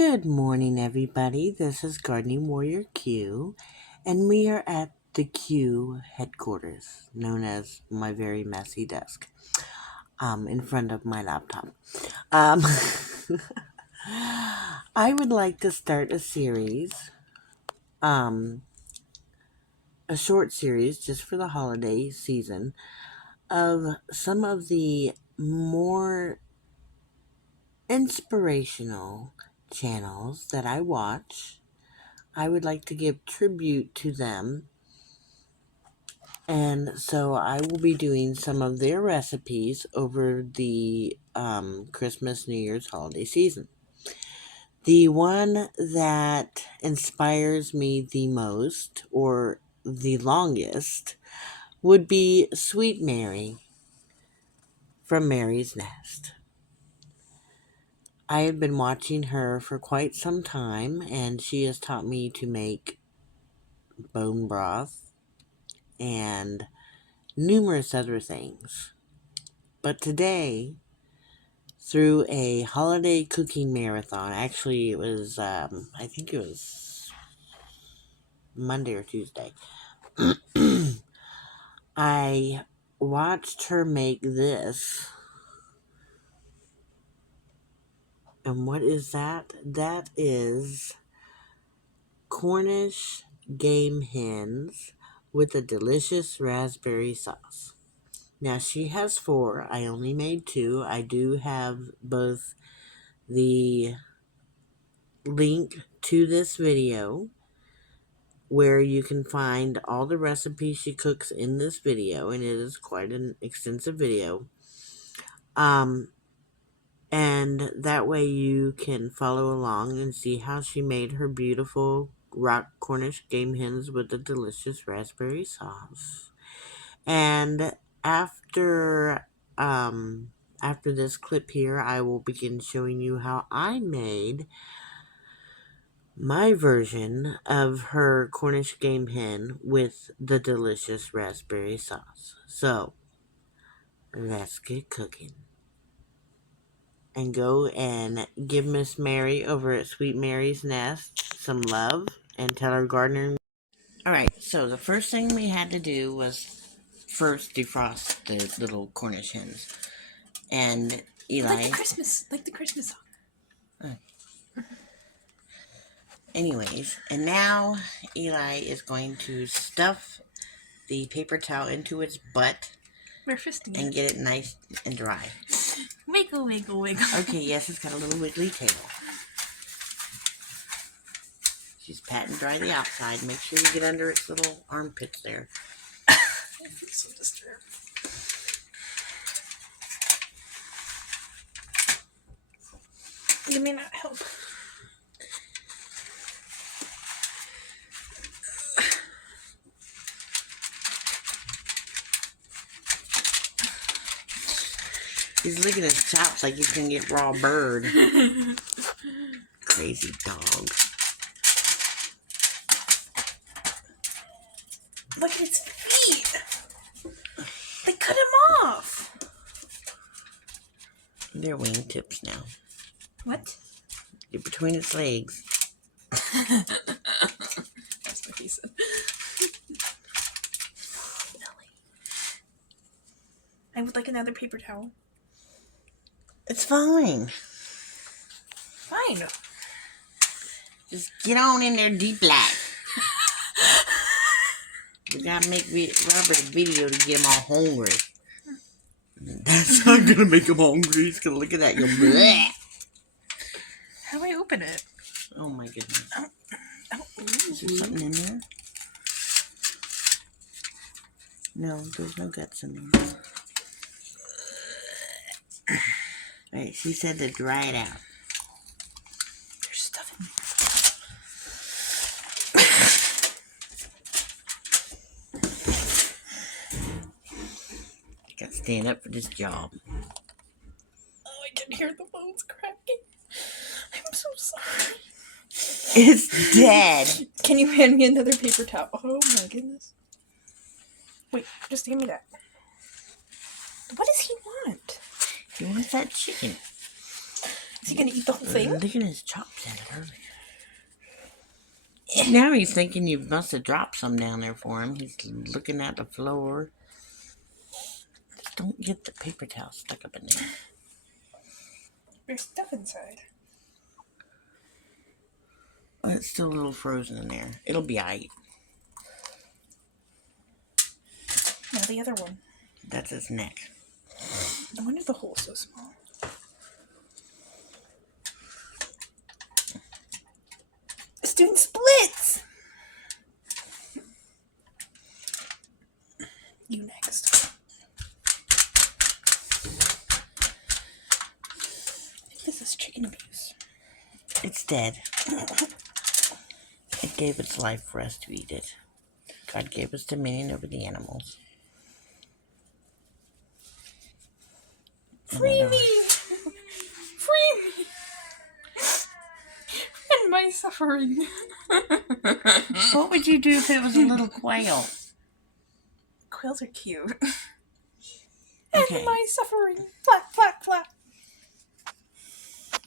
Good morning, everybody. This is Gardening Warrior Q, and we are at the Q headquarters, known as my very messy desk, in front of my laptop. Um, I would like to start um, a short series just for the holiday season of some of the more inspirational channels that I watch. I would like to give tribute to them. And so I will be doing some of their recipes over the Christmas, New Year's holiday season. The one that inspires me the most, or the longest, would be Sweet Mary from Mary's Nest. I have been watching her for quite some time, and she has taught me to make bone broth and numerous other things. But today, through a holiday cooking marathon, actually, it was, I think it was Monday or Tuesday, I watched her make this. And what is that? That is Cornish game hens with a delicious raspberry sauce. Now, she has 4. I only made 2. I do have both the link to this video where you can find all the recipes she cooks in this video, and it is quite an extensive video. And that way you can follow along and see how she made her beautiful rock Cornish game hens with the delicious raspberry sauce. And after this clip here, I will begin showing you how I made my version of her Cornish game hen with the delicious raspberry sauce. So, let's get cooking. And go and give Miss Mary over at Sweet Mary's Nest some love and tell her gardener. Alright, so the first thing we had to do was first defrost the little Cornish hens. And Eli. Like the Christmas song. Anyways, and now Eli is going to stuff the paper towel into its butt. We're fisting and get it nice and dry. Wiggle, wiggle, wiggle. Okay, yes, it's got a little wiggly tail. She's patting dry the outside. Make sure you get under its little armpits there. I feel so disturbed. It may not help. He's licking his chops like he's gonna get raw bird. Crazy dog. Look at its feet. They cut him off. They're wingtips now. What? They're between its legs. That's what he said. I would like another paper towel. It's fine. Fine. Just get on in there deep black. We gotta make Robert a video to get him all hungry. That's not gonna make him hungry. He's gonna look at that and go, bleh. How do I open it? Oh my goodness. Oh. Is there something in there? No, there's no guts in there. Right, she said to dry it out. There's stuff in there. I gotta stand up for this job. Oh, I can hear the bones cracking. I'm so sorry. It's dead. Can you hand me another paper towel? Oh my goodness. Wait, just give me that. What does he want? He wants that chicken. Is he gonna eat the whole thing? Look at his chops in it earlier. Now he's thinking you must have dropped some down there for him. He's looking at the floor. Just don't get the paper towel stuck up in there. There's stuff inside. Oh, it's still a little frozen in there. It'll be aight. Now the other one. That's his neck. No wonder the hole's so small. It's doing splits! You next. I think this is chicken abuse. It's dead. It gave its life for us to eat it. God gave us dominion over the animals. Free me! Free me! And my suffering. What would you do if it was a little quail? Quails are cute. Okay. And my suffering. Flap, flap, flap.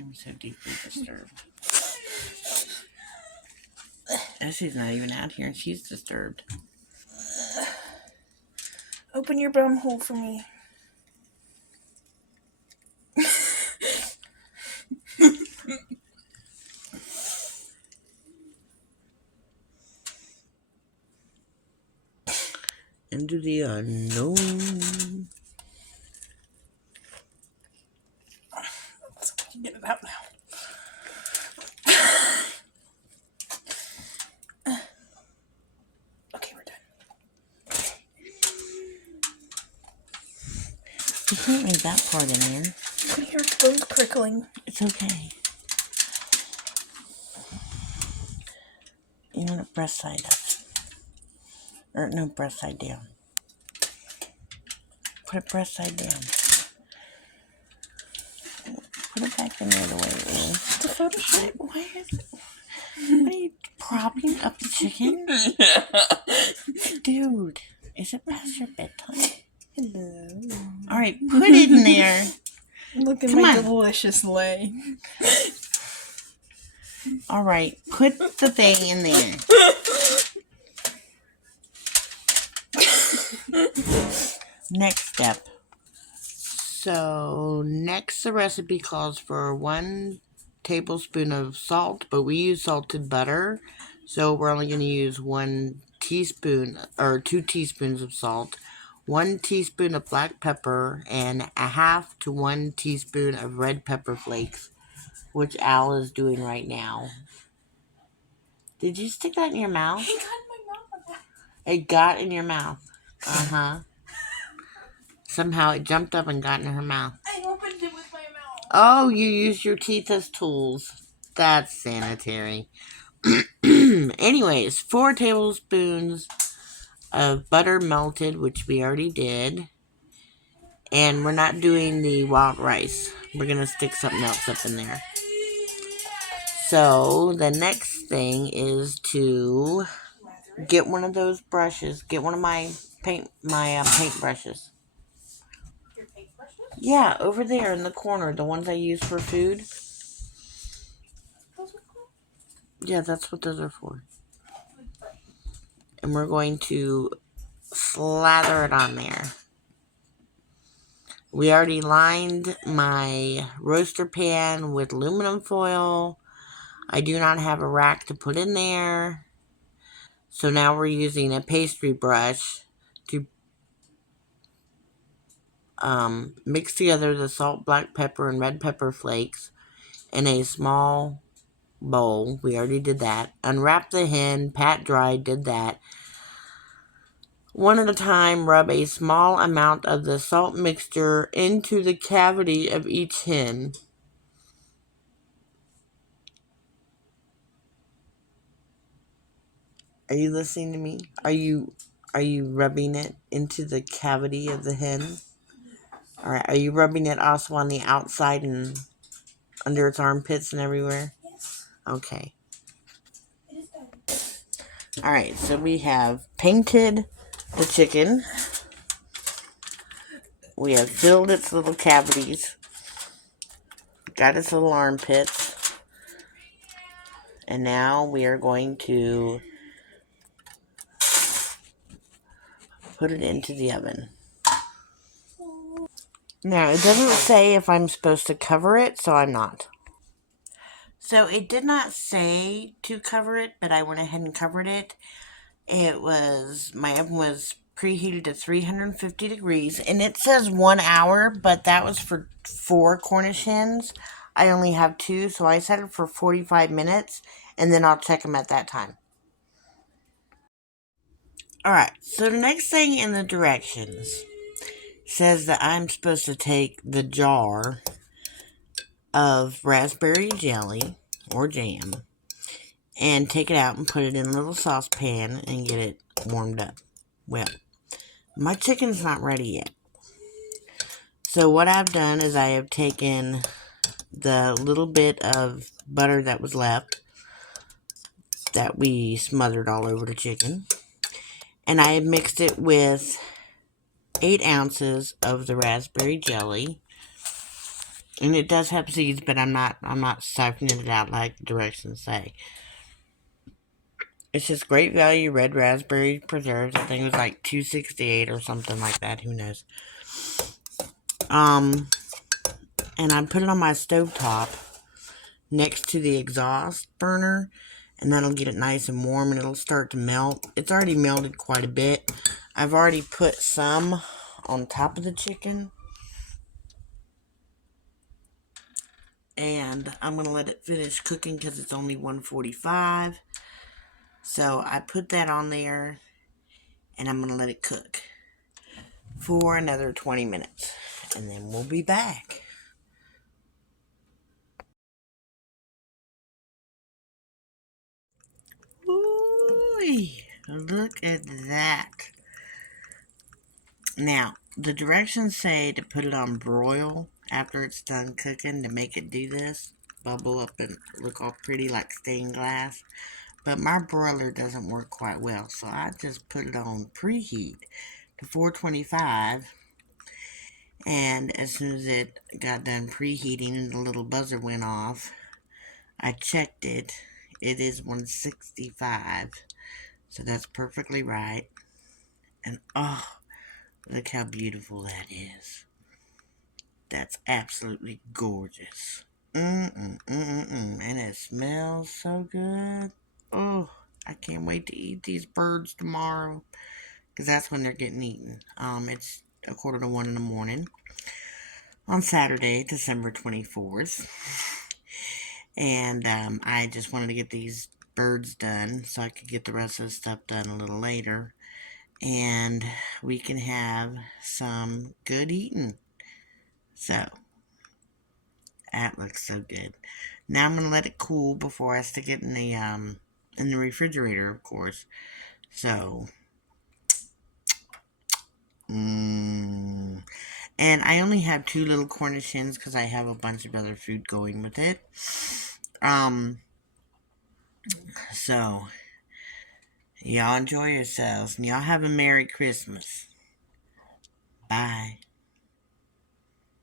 I'm so deeply disturbed. Essie's not even out here and she's disturbed. Open your bum hole for me. Into the unknown. So we can get it out now. Okay, we're done. You can't leave that part in there. I can hear its bones crickling. It's okay. You want it breast side up. Or no, breast side down. Put it breast side down. Put it back in there the way it is. It's a photo shoot. What are you propping up the chicken? Dude, is it past your bedtime? Hello. Alright, put it in there. Look at Come my on. delicious lay. Alright, put the thing in there. Next step. So, next the recipe calls for 1 tablespoon of salt, but we use salted butter. So, we're only going to use 1 teaspoon or 2 teaspoons of salt, 1 teaspoon of black pepper, and 1/2 to 1 teaspoon of red pepper flakes, which Al is doing right now. Did you stick that in your mouth? It got in my mouth. It got in your mouth. Uh-huh. Somehow it jumped up and got in her mouth. I opened it with my mouth. Oh, you used your teeth as tools. That's sanitary. Anyways, 4 tablespoons of butter melted, which we already did. And we're not doing the wild rice. We're going to stick something else up in there. So, the next thing is to get one of those brushes. Get one of my paint brushes. Your paintbrushes? Yeah, over there in the corner, the ones I use for food. Those are cool. Yeah, that's what those are for. And we're going to slather it on there. We already lined my roaster pan with aluminum foil. I do not have a rack to put in there. So now we're using a pastry brush to mix together the salt, black pepper, and red pepper flakes in a small bowl. We already did that. Unwrap the hen, pat dry, did that. One at a time, rub a small amount of the salt mixture into the cavity of each hen. Are you listening to me? Are you rubbing it into the cavity of the hen? Alright, are you rubbing it also on the outside and under its armpits and everywhere? Yes. Okay. It is done. Alright, so we have painted the chicken. We have filled its little cavities. got its little armpits. And now we are going to put it into the oven. Now, it doesn't say if I'm supposed to cover it, so I'm not. So it did not say to cover it, but I went ahead and covered it. My oven was preheated to 350 degrees, and it says 1 hour, but that was for 4 Cornish hens. I only have 2, so I set it for 45 minutes, and then I'll check them at that time. Alright, so the next thing in the directions says that I'm supposed to take the jar of raspberry jelly or jam and take it out and put it in a little saucepan and get it warmed up. Well, my chicken's not ready yet. So what I've done is I have taken the little bit of butter that was left that we smothered all over the chicken, and I have mixed it with 8 ounces of the raspberry jelly. And it does have seeds, but I'm not siphoning it out like the directions say. It's just great value red raspberry preserves. I think it was like $2.68 or something like that. Who knows? And I put it on my stovetop next to the exhaust burner, and that'll get it nice and warm, and it'll start to melt. It's already melted quite a bit. I've already put some on top of the chicken, and I'm going to let it finish cooking because it's only 1:45. So I put that on there, and I'm going to let it cook for another 20 minutes, and then we'll be back. Ooh, look at that. Now, the directions say to put it on broil after it's done cooking to make it do this. Bubble up and look all pretty like stained glass. But my broiler doesn't work quite well, so I just put it on preheat to 425. And as soon as it got done preheating and the little buzzer went off, I checked it. It is 165. So that's perfectly right. And oh, look how beautiful that is. That's absolutely gorgeous. And it smells so good. Oh, I can't wait to eat these birds tomorrow. Because that's when they're getting eaten. It's 1:45 in the morning on Saturday, December 24th. And I just wanted to get these birds done so I could get the rest of the stuff done a little later. And we can have some good eating. So, that looks so good. Now I'm going to let it cool before I stick it in the refrigerator, of course. So, and I only have 2 little Cornish hens because I have a bunch of other food going with it. So, y'all enjoy yourselves, and y'all have a Merry Christmas. Bye.